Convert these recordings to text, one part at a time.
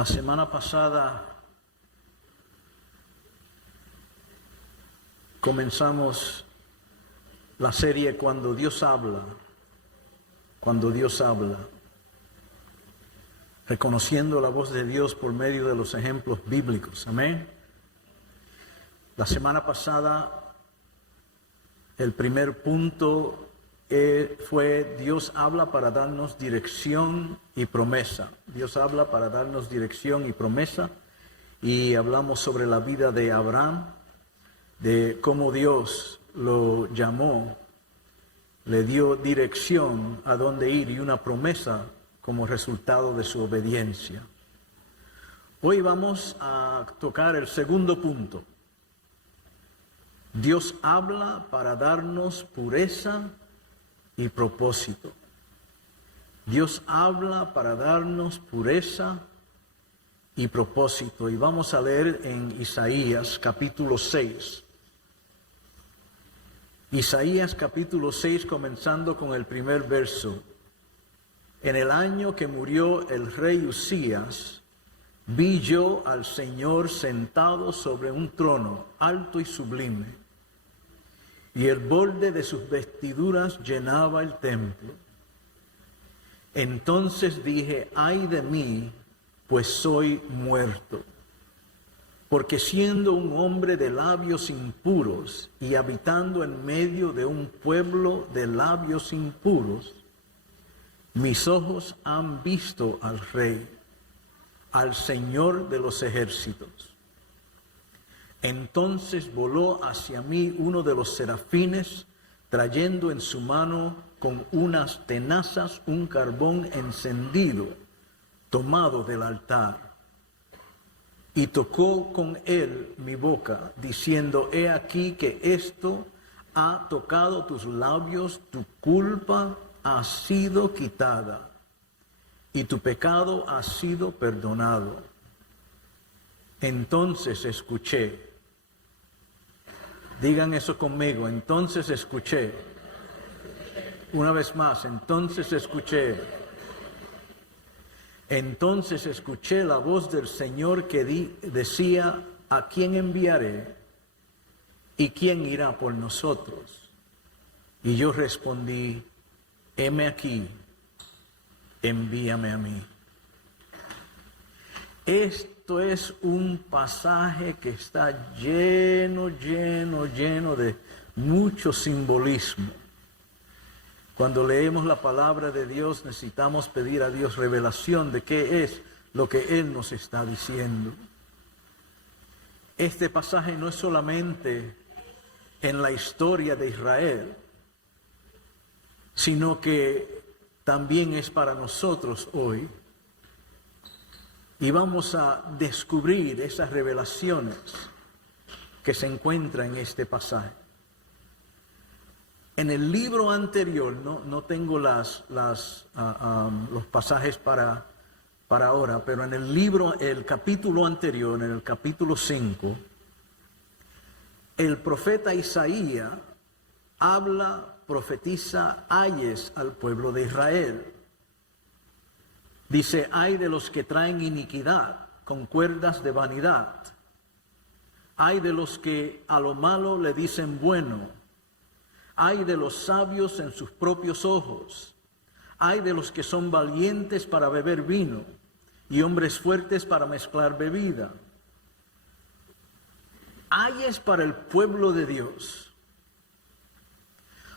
La semana pasada comenzamos la serie Cuando Dios habla, reconociendo la voz de Dios por medio de los ejemplos bíblicos. Amén. La semana pasada el primer punto fue Dios habla para darnos dirección y promesa. Dios habla para darnos dirección y promesa. Y hablamos sobre la vida de Abraham, de cómo Dios lo llamó, le dio dirección a dónde ir y una promesa como resultado de su obediencia. Hoy vamos a tocar el segundo punto. Dios habla para darnos pureza y propósito. Dios habla para darnos pureza y propósito. Y vamos a leer en Isaías capítulo 6. Isaías capítulo 6, comenzando con el primer verso. En el año que murió el rey Usías, vi yo al Señor sentado sobre un trono alto y sublime, y el borde de sus vestiduras llenaba el templo. Entonces dije, ay de mí, pues soy muerto, porque siendo un hombre de labios impuros y habitando en medio de un pueblo de labios impuros, mis ojos han visto al Rey, al Señor de los ejércitos. Entonces voló hacia mí uno de los serafines, trayendo en su mano con unas tenazas un carbón encendido, tomado del altar. Y tocó con él mi boca, diciendo, he aquí que esto ha tocado tus labios, tu culpa ha sido quitada, y tu pecado ha sido perdonado. Entonces escuché. Digan eso conmigo, entonces escuché. Una vez más, entonces escuché. Entonces escuché la voz del Señor que decía, ¿a quién enviaré? ¿Y quién irá por nosotros? Y yo respondí, heme aquí, envíame a mí. Esto es un pasaje que está lleno de mucho simbolismo. Cuando leemos la palabra de Dios necesitamos pedir a Dios revelación de qué es lo que Él nos está diciendo. Este pasaje no es solamente en la historia de Israel, sino que también es para nosotros hoy. Y vamos a descubrir esas revelaciones que se encuentran en este pasaje. En el libro anterior, no tengo los pasajes para ahora, pero en el capítulo anterior, en el capítulo 5, el profeta Isaías profetiza ayes al pueblo de Israel. Dice, ay de los que traen iniquidad con cuerdas de vanidad. Ay de los que a lo malo le dicen bueno. Ay de los sabios en sus propios ojos. Ay de los que son valientes para beber vino y hombres fuertes para mezclar bebida. Ayes para el pueblo de Dios.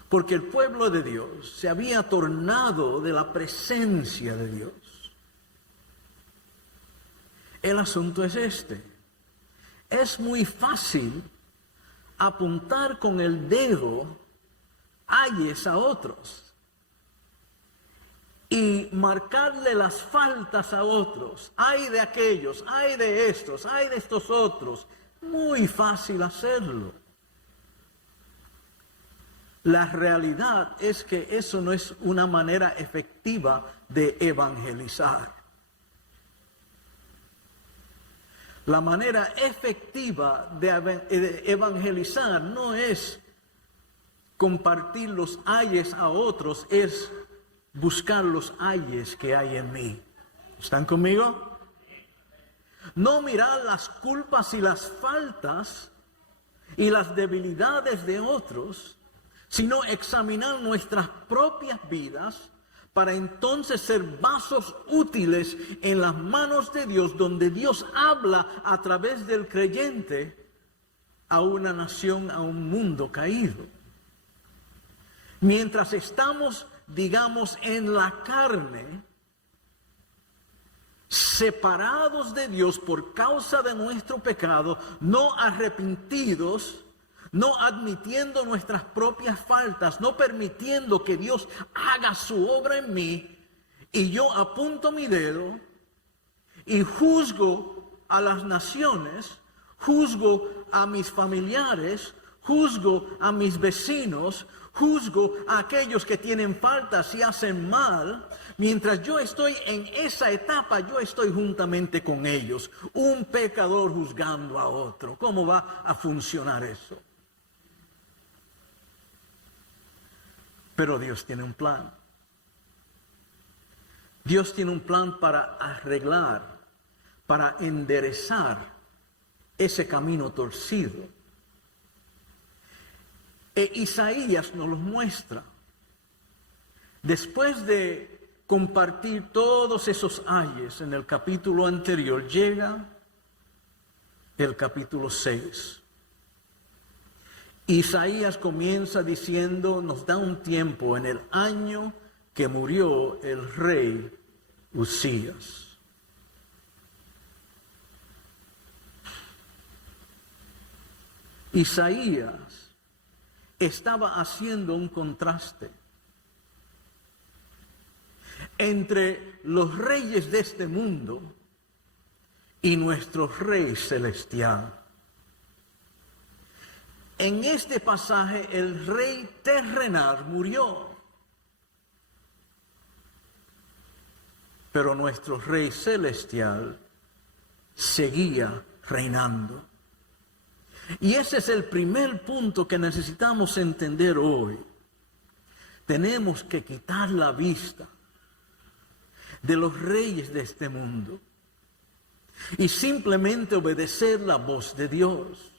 Porque el pueblo de Dios se había tornado de la presencia de Dios. El asunto es este. Es muy fácil apuntar con el dedo ayes a otros y marcarle las faltas a otros. Ay de aquellos, ay de estos, ay de estos otros. Muy fácil hacerlo. La realidad es que eso no es una manera efectiva de evangelizar. La manera efectiva de evangelizar no es compartir los ayes a otros, es buscar los ayes que hay en mí. ¿Están conmigo? No mirar las culpas y las faltas y las debilidades de otros, sino examinar nuestras propias vidas para entonces ser vasos útiles en las manos de Dios, donde Dios habla a través del creyente a una nación, a un mundo caído. Mientras estamos, digamos, en la carne, separados de Dios por causa de nuestro pecado, no arrepentidos, no admitiendo nuestras propias faltas, no permitiendo que Dios haga su obra en mí, y yo apunto mi dedo y juzgo a las naciones, juzgo a mis familiares, juzgo a mis vecinos, juzgo a aquellos que tienen faltas y hacen mal. Mientras yo estoy en esa etapa, yo estoy juntamente con ellos, un pecador juzgando a otro. ¿Cómo va a funcionar eso? Pero Dios tiene un plan. Dios tiene un plan para arreglar, para enderezar ese camino torcido. Isaías nos lo muestra. Después de compartir todos esos ayes en el capítulo anterior, llega el capítulo 6. Isaías comienza diciendo, nos da un tiempo en el año que murió el rey Usías. Isaías estaba haciendo un contraste entre los reyes de este mundo y nuestro rey celestial. En este pasaje el rey terrenal murió, pero nuestro rey celestial seguía reinando. Y ese es el primer punto que necesitamos entender hoy. Tenemos que quitar la vista de los reyes de este mundo y simplemente obedecer la voz de Dios.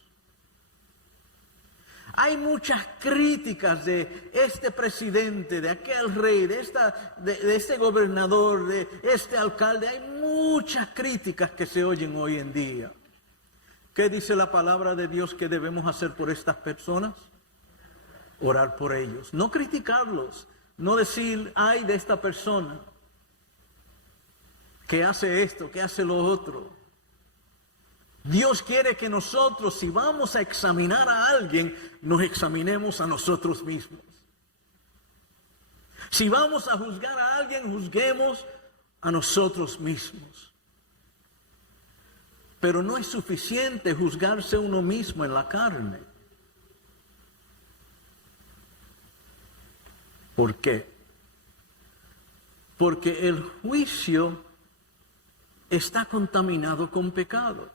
Hay muchas críticas de este presidente, de aquel rey, de este gobernador, de este alcalde. Hay muchas críticas que se oyen hoy en día. ¿Qué dice la palabra de Dios que debemos hacer por estas personas? Orar por ellos. No criticarlos, no decir, ay de esta persona que hace esto, que hace lo otro. Dios quiere que nosotros, si vamos a examinar a alguien, nos examinemos a nosotros mismos. Si vamos a juzgar a alguien, juzguemos a nosotros mismos. Pero no es suficiente juzgarse uno mismo en la carne. ¿Por qué? Porque el juicio está contaminado con pecado.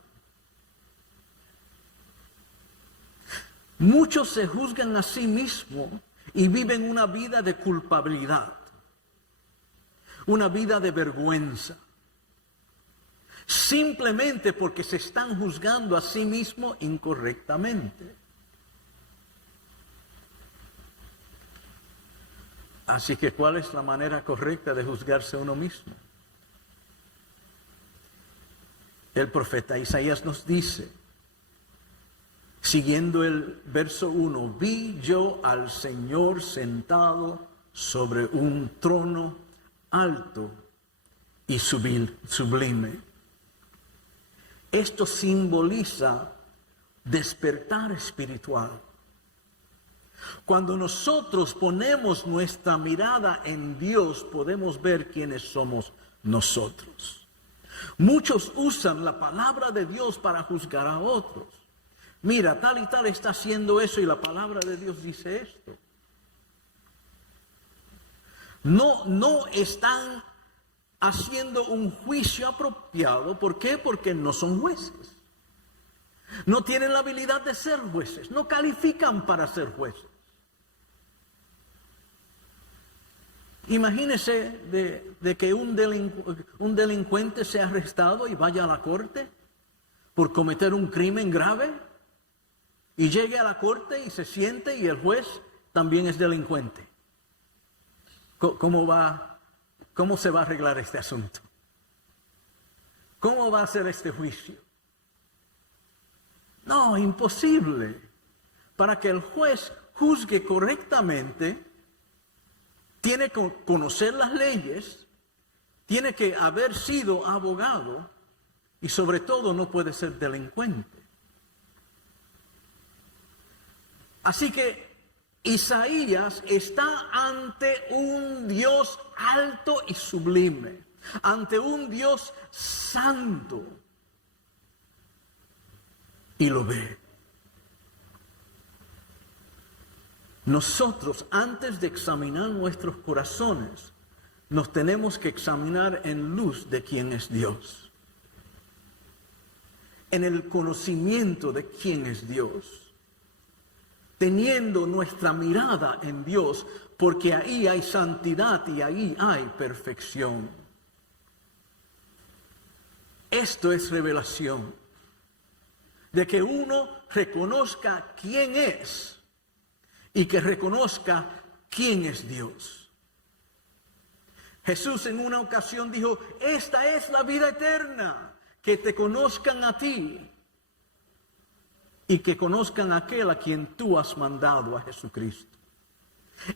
Muchos se juzgan a sí mismos y viven una vida de culpabilidad, una vida de vergüenza, simplemente porque se están juzgando a sí mismos incorrectamente. Así que, ¿cuál es la manera correcta de juzgarse a uno mismo? El profeta Isaías nos dice, siguiendo el verso 1, vi yo al Señor sentado sobre un trono alto y sublime. Esto simboliza despertar espiritual. Cuando nosotros ponemos nuestra mirada en Dios, podemos ver quiénes somos nosotros. Muchos usan la palabra de Dios para juzgar a otros. Mira, tal y tal está haciendo eso y la palabra de Dios dice esto. No están haciendo un juicio apropiado. ¿Por qué? Porque no son jueces. No tienen la habilidad de ser jueces. No califican para ser jueces. Imagínese de que un delincuente sea arrestado y vaya a la corte. por cometer un crimen grave y llegue a la corte y se siente y el juez también es delincuente? ¿Cómo se va a arreglar este asunto? ¿Cómo va a ser este juicio? No, imposible. Para que el juez juzgue correctamente, tiene que conocer las leyes, tiene que haber sido abogado y sobre todo no puede ser delincuente. Así que Isaías está ante un Dios alto y sublime, ante un Dios santo, y lo ve. Nosotros, antes de examinar nuestros corazones, nos tenemos que examinar en luz de quién es Dios, en el conocimiento de quién es Dios, teniendo nuestra mirada en Dios, porque ahí hay santidad y ahí hay perfección. Esto es revelación, de que uno reconozca quién es y que reconozca quién es Dios. Jesús en una ocasión dijo: esta es la vida eterna, que te conozcan a ti y que conozcan a aquel a quien tú has mandado, a Jesucristo.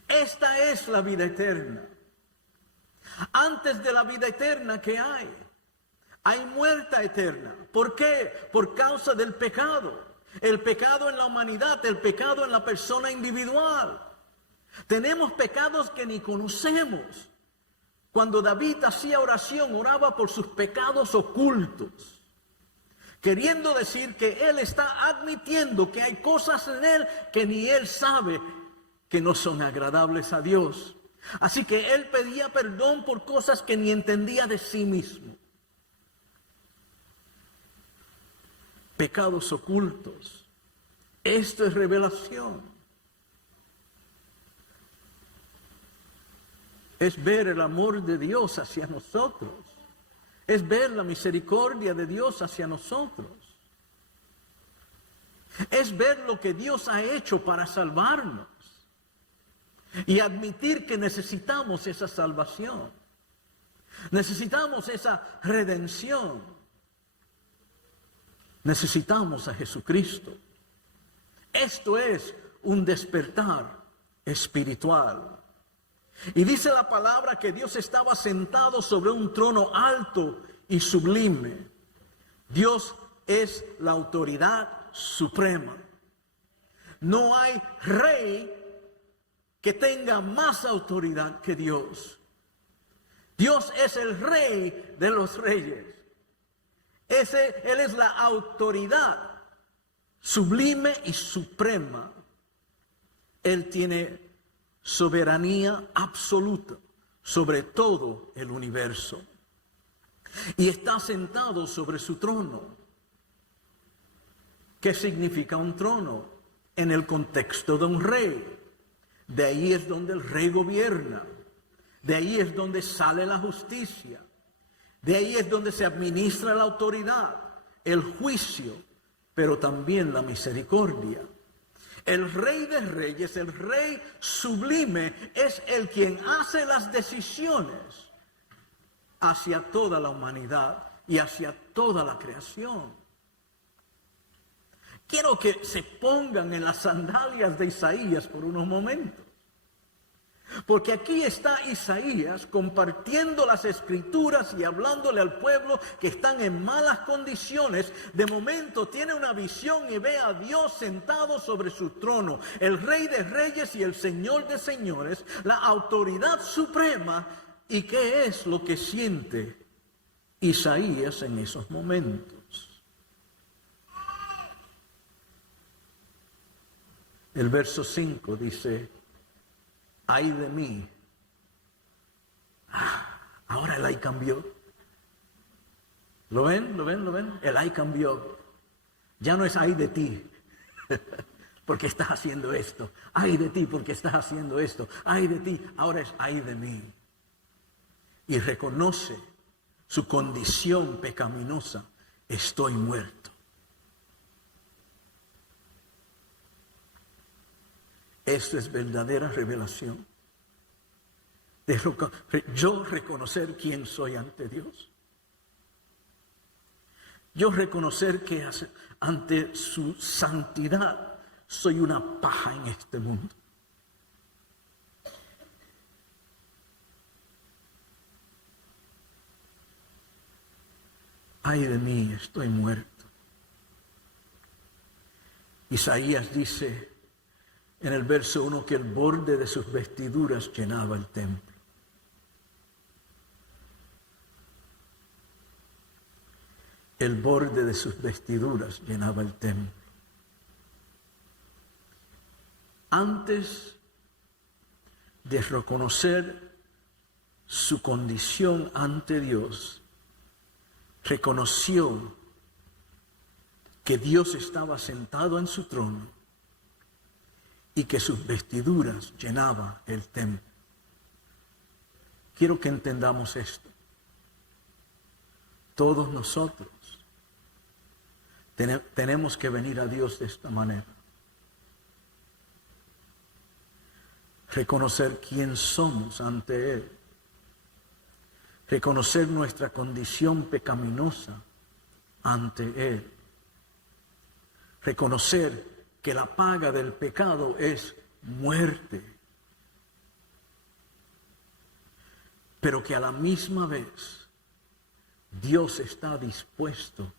Esta es la vida eterna. Antes de la vida eterna, ¿qué hay? Hay muerte eterna. ¿Por qué? Por causa del pecado. El pecado en la humanidad, el pecado en la persona individual. Tenemos pecados que ni conocemos. Cuando David hacía oración, oraba por sus pecados ocultos, queriendo decir que él está admitiendo que hay cosas en él que ni él sabe que no son agradables a Dios. Así que él pedía perdón por cosas que ni entendía de sí mismo. Pecados ocultos. Esto es revelación. Es ver el amor de Dios hacia nosotros. Es ver la misericordia de Dios hacia nosotros. Es ver lo que Dios ha hecho para salvarnos. Y admitir que necesitamos esa salvación. Necesitamos esa redención. Necesitamos a Jesucristo. Esto es un despertar espiritual. Y dice la palabra que Dios estaba sentado sobre un trono alto y sublime. Dios es la autoridad suprema. No hay rey que tenga más autoridad que Dios. Dios es el rey de los reyes. Él es la autoridad sublime y suprema. Él tiene soberanía absoluta sobre todo el universo. Y está sentado sobre su trono. ¿Qué significa un trono? En el contexto de un rey. De ahí es donde el rey gobierna. De ahí es donde sale la justicia. De ahí es donde se administra la autoridad, el juicio, pero también la misericordia. El Rey de Reyes, el Rey sublime, es el quien hace las decisiones hacia toda la humanidad y hacia toda la creación. Quiero que se pongan en las sandalias de Isaías por unos momentos. Porque aquí está Isaías compartiendo las escrituras y hablándole al pueblo que están en malas condiciones. De momento tiene una visión y ve a Dios sentado sobre su trono, el Rey de Reyes y el Señor de Señores, la autoridad suprema. ¿Y qué es lo que siente Isaías en esos momentos? El verso 5 dice: ay de mí. Ahora el ay cambió. ¿Lo ven? ¿Lo ven? ¿Lo ven? El ay cambió. Ya no es ay de ti, porque estás haciendo esto. Ay de ti, porque estás haciendo esto. Ay de ti. Ahora es ay de mí. Y reconoce su condición pecaminosa. Estoy muerto. Esto es verdadera revelación. Yo reconocer quién soy ante Dios. Yo reconocer que ante su santidad soy una paja en este mundo. Ay de mí, estoy muerto. Isaías dice en el verso 1 que el borde de sus vestiduras llenaba el templo. El borde de sus vestiduras llenaba el templo. Antes de reconocer su condición ante Dios, reconoció que Dios estaba sentado en su trono y que sus vestiduras llenaban el templo. Quiero que entendamos esto. Todos nosotros tenemos que venir a Dios de esta manera. Reconocer quién somos ante Él. Reconocer nuestra condición pecaminosa ante Él. Reconocer que la paga del pecado es muerte. Pero que a la misma vez Dios está dispuesto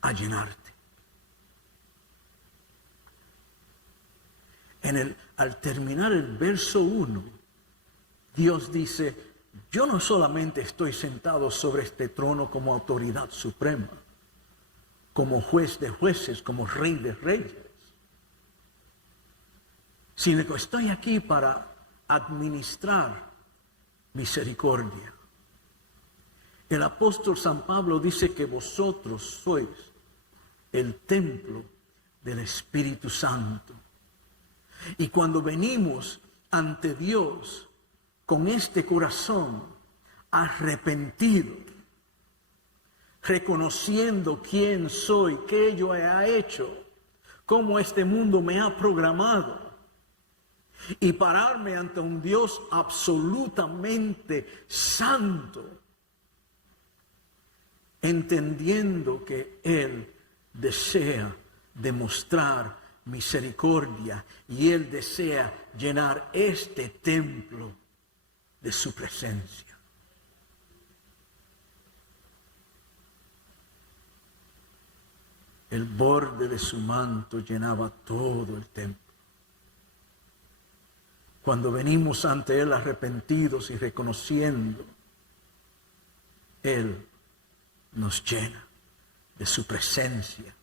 a llenarte. Al terminar el verso 1, Dios dice: yo no solamente estoy sentado sobre este trono como autoridad suprema, como juez de jueces, como rey de reyes, sino que estoy aquí para administrar misericordia. El apóstol San Pablo dice que vosotros sois el templo del Espíritu Santo. Y cuando venimos ante Dios con este corazón arrepentido, reconociendo quién soy, qué yo he hecho, cómo este mundo me ha programado, y pararme ante un Dios absolutamente santo, entendiendo que Él desea demostrar misericordia y Él desea llenar este templo de su presencia. El borde de su manto llenaba todo el templo. Cuando venimos ante Él arrepentidos y reconociendo, Él nos llena de su presencia.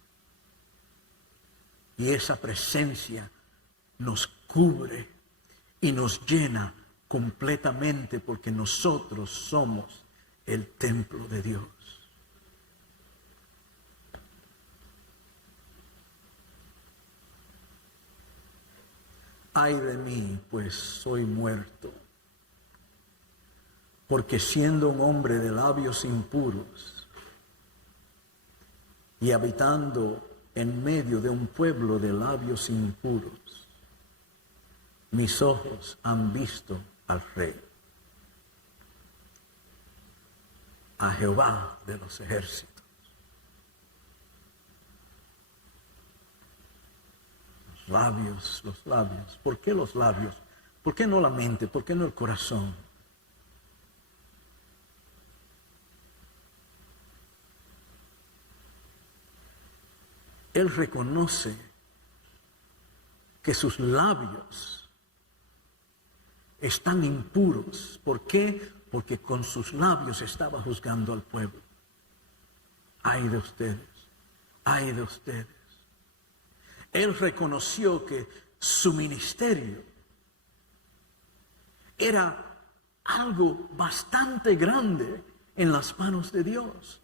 Y esa presencia nos cubre y nos llena completamente, porque nosotros somos el templo de Dios. Ay de mí, pues soy muerto, porque siendo un hombre de labios impuros y habitando en medio de un pueblo de labios impuros, mis ojos han visto al Rey, a Jehová de los ejércitos. Los labios. ¿Por qué los labios? ¿Por qué no la mente? ¿Por qué no el corazón? Él reconoce que sus labios están impuros. ¿Por qué? Porque con sus labios estaba juzgando al pueblo. Ay de ustedes, ay de ustedes. Él reconoció que su ministerio era algo bastante grande en las manos de Dios.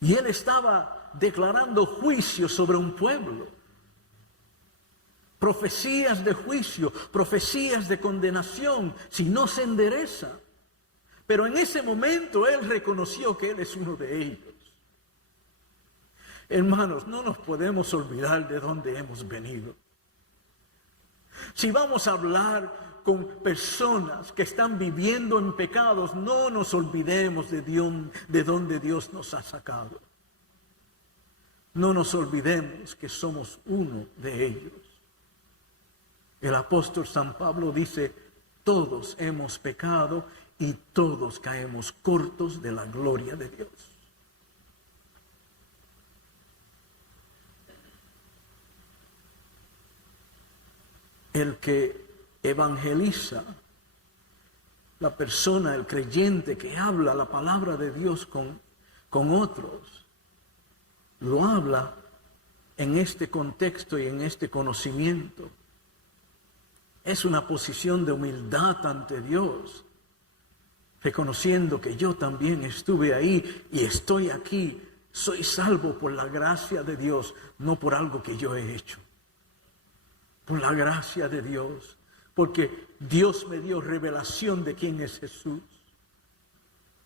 Y él estaba declarando juicio sobre un pueblo. Profecías de juicio, profecías de condenación, si no se endereza. Pero en ese momento él reconoció que él es uno de ellos. Hermanos, no nos podemos olvidar de dónde hemos venido. Si vamos a hablar con personas que están viviendo en pecados, no nos olvidemos de dónde Dios nos ha sacado. No nos olvidemos que somos uno de ellos. El apóstol San Pablo dice, todos hemos pecado y todos caemos cortos de la gloria de Dios. El que evangeliza, la persona, el creyente que habla la palabra de Dios con otros, lo habla en este contexto y en este conocimiento. Es una posición de humildad ante Dios, reconociendo que yo también estuve ahí y estoy aquí. Soy salvo por la gracia de Dios, no por algo que yo he hecho. Por la gracia de Dios, porque Dios me dio revelación de quién es Jesús.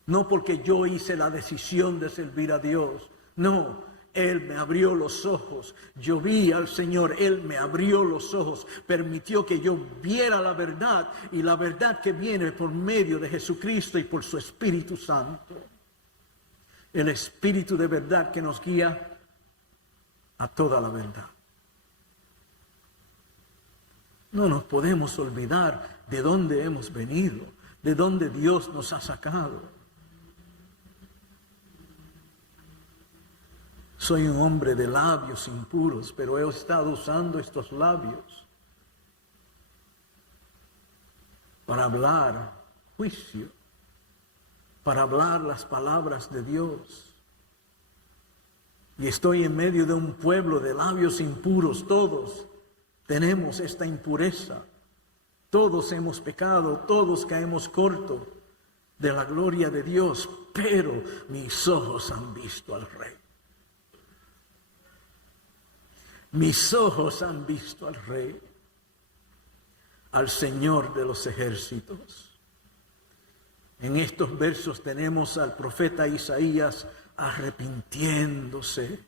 No porque yo hice la decisión de servir a Dios, no. Él me abrió los ojos, yo vi al Señor, Él me abrió los ojos, permitió que yo viera la verdad, y la verdad que viene por medio de Jesucristo y por su Espíritu Santo. El Espíritu de verdad que nos guía a toda la verdad. No nos podemos olvidar de dónde hemos venido, de dónde Dios nos ha sacado. Soy un hombre de labios impuros, pero he estado usando estos labios para hablar juicio, para hablar las palabras de Dios. Y estoy en medio de un pueblo de labios impuros. Todos tenemos esta impureza. Todos hemos pecado, todos caemos corto de la gloria de Dios, pero mis ojos han visto al Rey. Mis ojos han visto al Rey, al Señor de los ejércitos. En estos versos tenemos al profeta Isaías arrepintiéndose,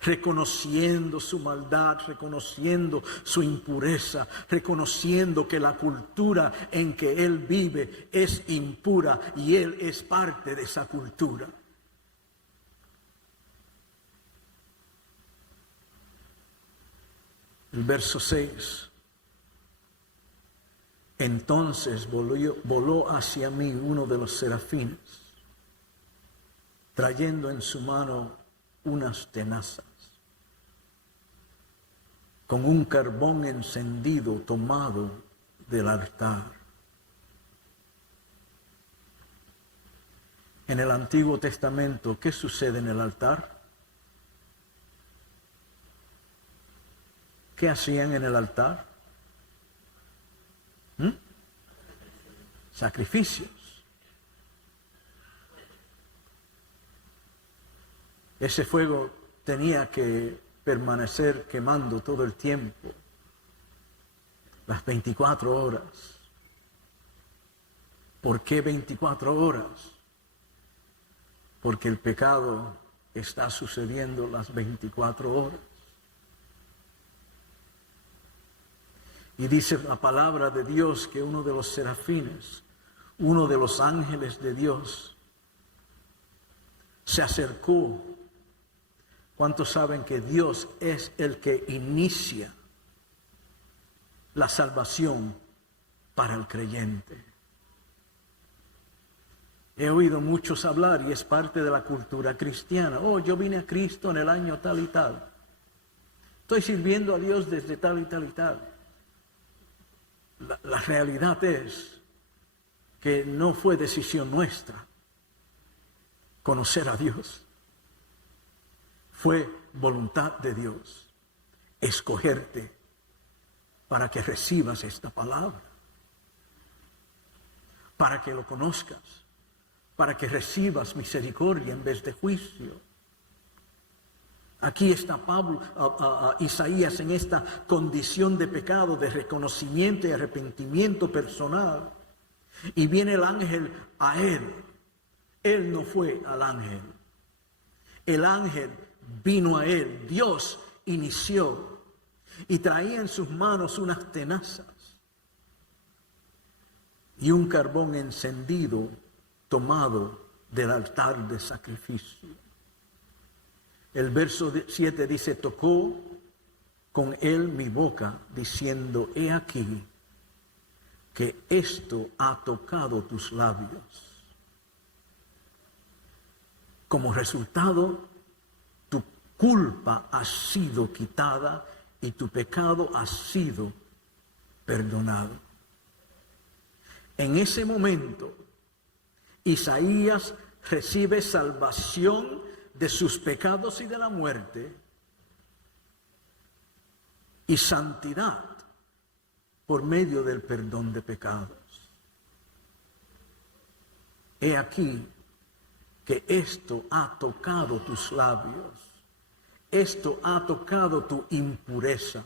reconociendo su maldad, reconociendo su impureza, reconociendo que la cultura en que él vive es impura y él es parte de esa cultura. El verso 6. Entonces voló hacia mí uno de los serafines, trayendo en su mano unas tenazas, con un carbón encendido tomado del altar. En el Antiguo Testamento, ¿qué sucede en el altar? ¿Qué hacían en el altar? Sacrificios. Ese fuego tenía que permanecer quemando todo el tiempo, las 24 horas. ¿Por qué 24 horas? Porque el pecado está sucediendo las 24 horas. Y dice la palabra de Dios que uno de los serafines, uno de los ángeles de Dios, se acercó. ¿Cuántos saben que Dios es el que inicia la salvación para el creyente? He oído muchos hablar, y es parte de la cultura cristiana. Oh, yo vine a Cristo en el año tal y tal. Estoy sirviendo a Dios desde tal y tal y tal. La realidad es que no fue decisión nuestra conocer a Dios. Fue voluntad de Dios escogerte para que recibas esta palabra, para que lo conozcas, para que recibas misericordia en vez de juicio. Aquí está Isaías en esta condición de pecado, de reconocimiento y arrepentimiento personal. Y viene el ángel a él. Él no fue al ángel. El ángel vino a él, Dios inició y traía en sus manos unas tenazas y un carbón encendido tomado del altar de sacrificio. El verso 7 dice, tocó con él mi boca, diciendo, he aquí que esto ha tocado tus labios. Como resultado, tu culpa ha sido quitada y tu pecado ha sido perdonado. En ese momento, Isaías recibe salvación de sus pecados y de la muerte y santidad por medio del perdón de pecados. He aquí que esto ha tocado tus labios, esto ha tocado tu impureza,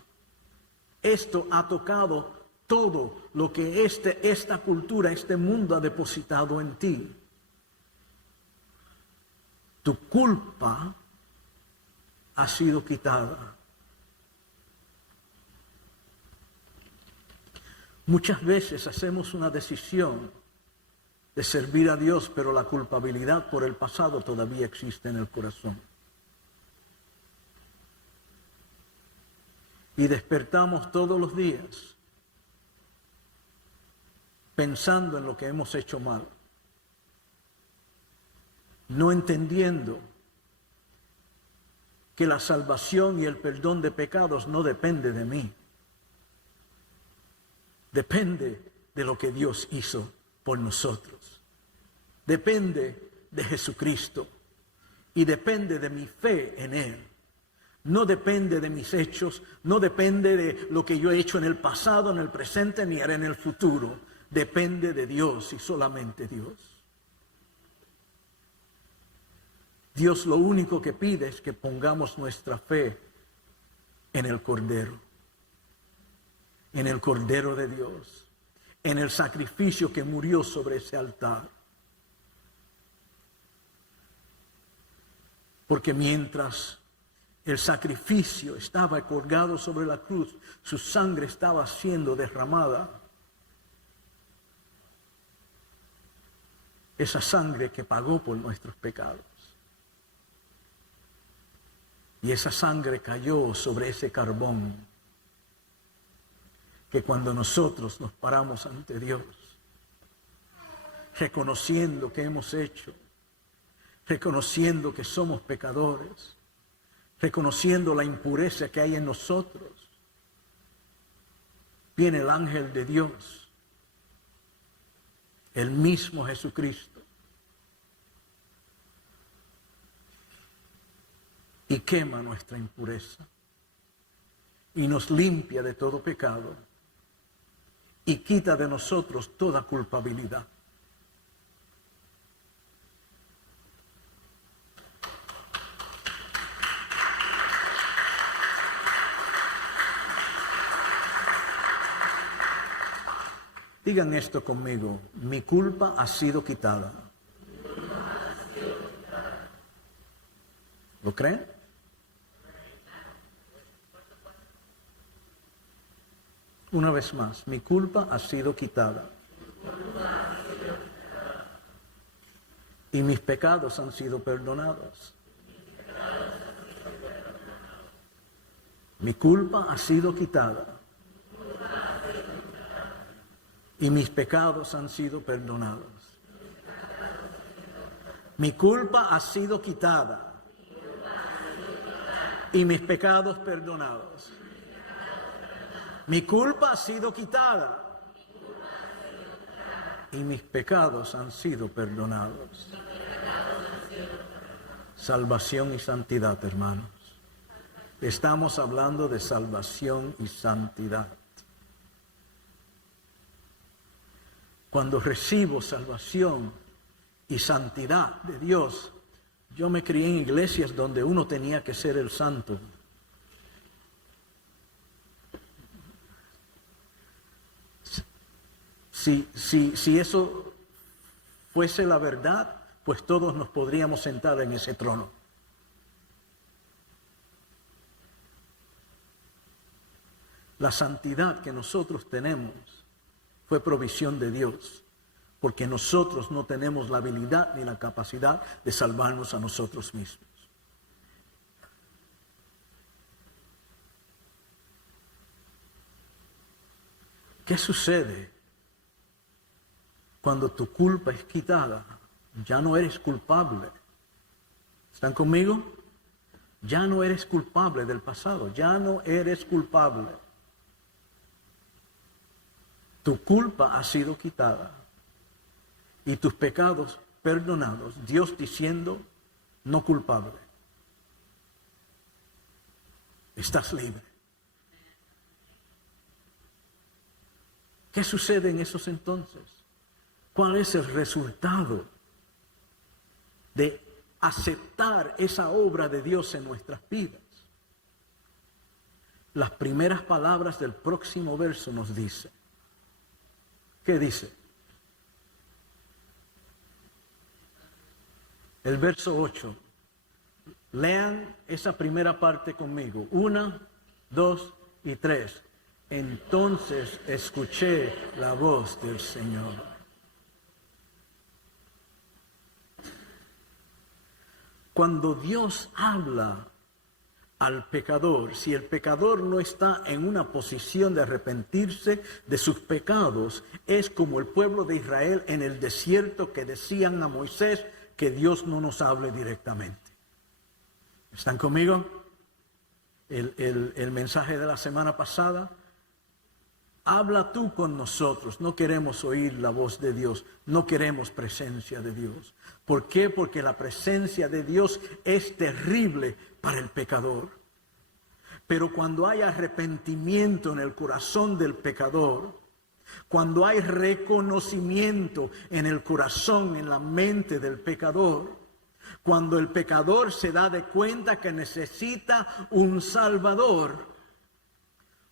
esto ha tocado todo lo que esta cultura, este mundo ha depositado en ti. Tu culpa ha sido quitada. Muchas veces hacemos una decisión de servir a Dios, pero la culpabilidad por el pasado todavía existe en el corazón. Y despertamos todos los días pensando en lo que hemos hecho mal, no entendiendo que la salvación y el perdón de pecados no depende de mí, depende de lo que Dios hizo por nosotros, depende de Jesucristo y depende de mi fe en Él. No depende de mis hechos, no depende de lo que yo he hecho en el pasado, en el presente, ni haré en el futuro. Depende de Dios y solamente Dios. Dios lo único que pide es que pongamos nuestra fe en el Cordero de Dios, en el sacrificio que murió sobre ese altar. Porque mientras el sacrificio estaba colgado sobre la cruz, su sangre estaba siendo derramada. Esa sangre que pagó por nuestros pecados. Y esa sangre cayó sobre ese carbón que cuando nosotros nos paramos ante Dios, reconociendo que hemos hecho, reconociendo que somos pecadores, reconociendo la impureza que hay en nosotros, viene el ángel de Dios, el mismo Jesucristo, y quema nuestra impureza, y nos limpia de todo pecado, y quita de nosotros toda culpabilidad. Digan esto conmigo, mi culpa ha sido quitada. ¿Lo creen? Una vez más, mi culpa ha sido quitada. Y mis pecados han sido perdonados. Mi culpa ha sido quitada. Y mis pecados han sido perdonados. Mi culpa ha sido quitada. Y mis pecados perdonados. Mi culpa ha sido quitada. Y mis pecados han sido perdonados. Salvación y santidad, hermanos. Estamos hablando de salvación y santidad. Cuando recibo salvación y santidad de Dios, yo me crié en iglesias donde uno tenía que ser el santo. Si eso fuese la verdad, pues todos nos podríamos sentar en ese trono. La santidad que nosotros tenemos fue provisión de Dios, porque nosotros no tenemos la habilidad ni la capacidad de salvarnos a nosotros mismos. ¿Qué sucede cuando tu culpa es quitada? Ya no eres culpable. ¿Están conmigo? Ya no eres culpable del pasado, ya no eres culpable. Tu culpa ha sido quitada y tus pecados perdonados. Dios diciendo, no culpable. Estás libre. ¿Qué sucede en esos entonces? ¿Cuál es el resultado de aceptar esa obra de Dios en nuestras vidas? Las primeras palabras del próximo verso nos dice. ¿Qué dice? El verso 8. Lean esa primera parte conmigo. 1, 2 y 3. Entonces escuché la voz del Señor. Cuando Dios habla al pecador, si el pecador no está en una posición de arrepentirse de sus pecados, es como el pueblo de Israel en el desierto que decían a Moisés que Dios no nos hable directamente. ¿Están conmigo? El mensaje de la semana pasada. Habla tú con nosotros. No queremos oír la voz de Dios. No queremos presencia de Dios. ¿Por qué? Porque la presencia de Dios es terrible para el pecador. Pero cuando hay arrepentimiento en el corazón del pecador, cuando hay reconocimiento en el corazón, en la mente del pecador, cuando el pecador se da de cuenta que necesita un Salvador,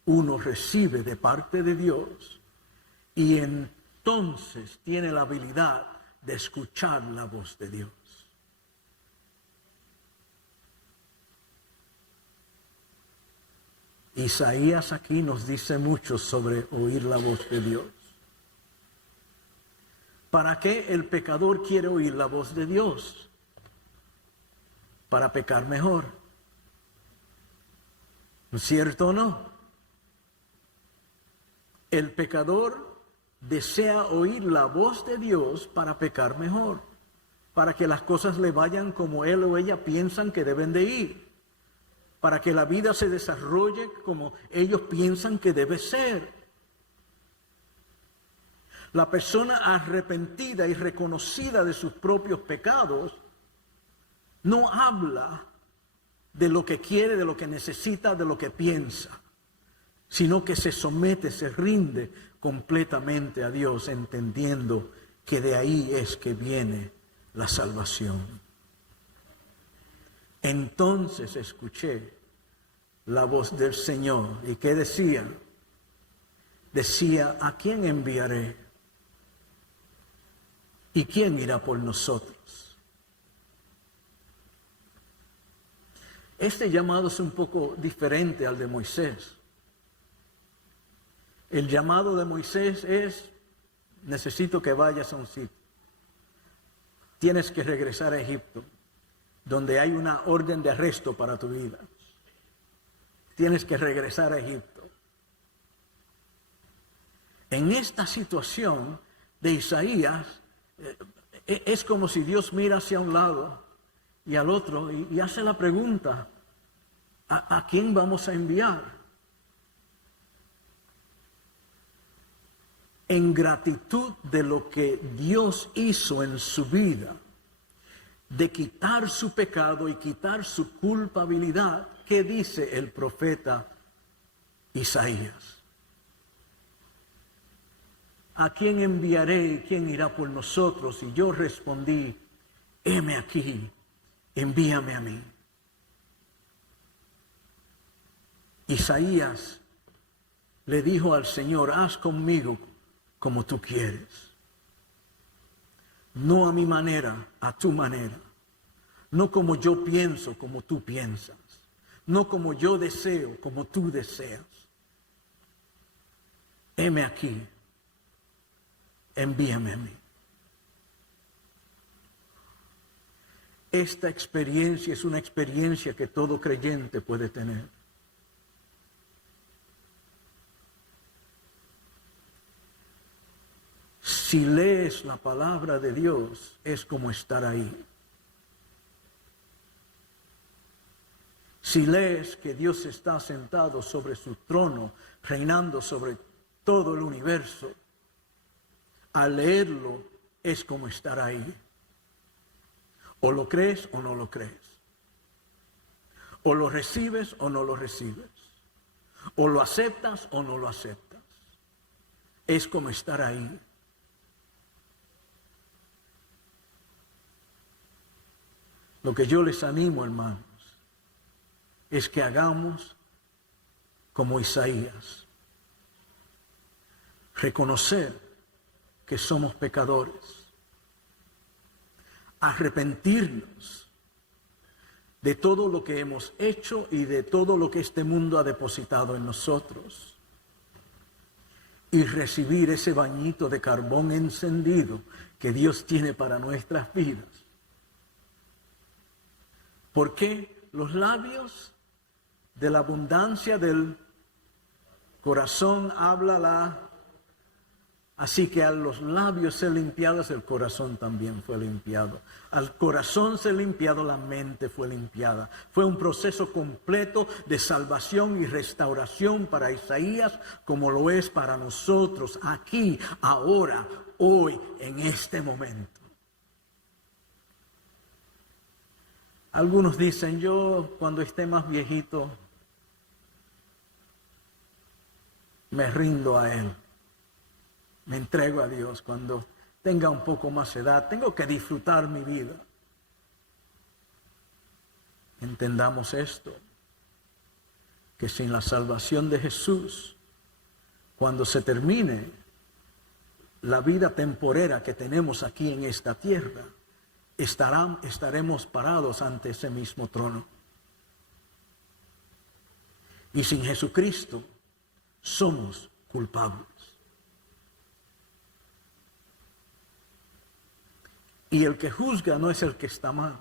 uno recibe de parte de Dios y entonces tiene la habilidad de escuchar la voz de Dios. Isaías aquí nos dice mucho sobre oír la voz de Dios. ¿Para qué el pecador quiere oír la voz de Dios? Para pecar mejor. ¿No es cierto o no? El pecador desea oír la voz de Dios para pecar mejor, para que las cosas le vayan como él o ella piensan que deben de ir, para que la vida se desarrolle como ellos piensan que debe ser. La persona arrepentida y reconocida de sus propios pecados no habla de lo que quiere, de lo que necesita, de lo que piensa, sino que se somete, se rinde completamente a Dios, entendiendo que de ahí es que viene la salvación. Entonces escuché la voz del Señor. ¿Y qué decía? Decía, ¿a quién enviaré? ¿Y quién irá por nosotros? Este llamado es un poco diferente al de Moisés. El llamado de Moisés es, necesito que vayas a un sitio. Tienes que regresar a Egipto, donde hay una orden de arresto para tu vida. Tienes que regresar a Egipto. En esta situación de Isaías, es como si Dios mira hacia un lado y al otro y hace la pregunta, ¿a quién vamos a enviar? En gratitud de lo que Dios hizo en su vida, de quitar su pecado y quitar su culpabilidad, ¿qué dice el profeta Isaías? ¿A quién enviaré y quién irá por nosotros? Y yo respondí, heme aquí, envíame a mí. Isaías le dijo al Señor, haz conmigo como tú quieres. No a mi manera, a tu manera. No como yo pienso, como tú piensas. No como yo deseo, como tú deseas. heme aquí, envíame a mí. Esta experiencia es una experiencia que todo creyente puede tener. Si lees la palabra de Dios, es como estar ahí. Si lees que Dios está sentado sobre su trono, reinando sobre todo el universo, al leerlo es como estar ahí. O lo crees o no lo crees. O lo recibes o no lo recibes. O lo aceptas o no lo aceptas. Es como estar ahí. Lo que yo les animo, hermanos, es que hagamos como Isaías. Reconocer que somos pecadores. Arrepentirnos de todo lo que hemos hecho y de todo lo que este mundo ha depositado en nosotros. Y recibir ese bañito de carbón encendido que Dios tiene para nuestras vidas. Porque los labios de la abundancia del corazón habla la... Así que a los labios ser limpiados, el corazón también fue limpiado. Al corazón ser limpiado, la mente fue limpiada. Fue un proceso completo de salvación y restauración para Isaías, como lo es para nosotros, aquí, ahora, hoy, en este momento. Algunos dicen, yo cuando esté más viejito, me rindo a Él. Me entrego a Dios cuando tenga un poco más edad. Tengo que disfrutar mi vida. Entendamos esto, que sin la salvación de Jesús, cuando se termine la vida temporera que tenemos aquí en esta tierra, estaremos parados ante ese mismo trono. Y sin Jesucristo somos culpables. Y el que juzga no es el que está mal,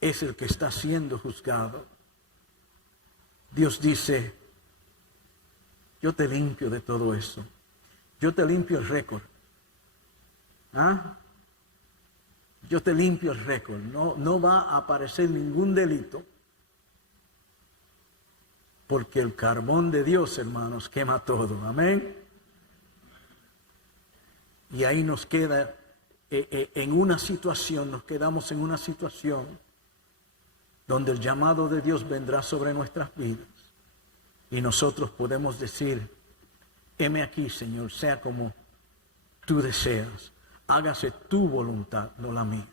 es el que está siendo juzgado. Dios dice, yo te limpio de todo eso. Yo te limpio el récord. ¿Ah? Yo te limpio el récord. No va a aparecer ningún delito. Porque el carbón de Dios, hermanos, quema todo. Amén. Y ahí nos queda nos quedamos en una situación donde el llamado de Dios vendrá sobre nuestras vidas. Y nosotros podemos decir, heme aquí, Señor, sea como tú deseas. Hágase tu voluntad, no la mía.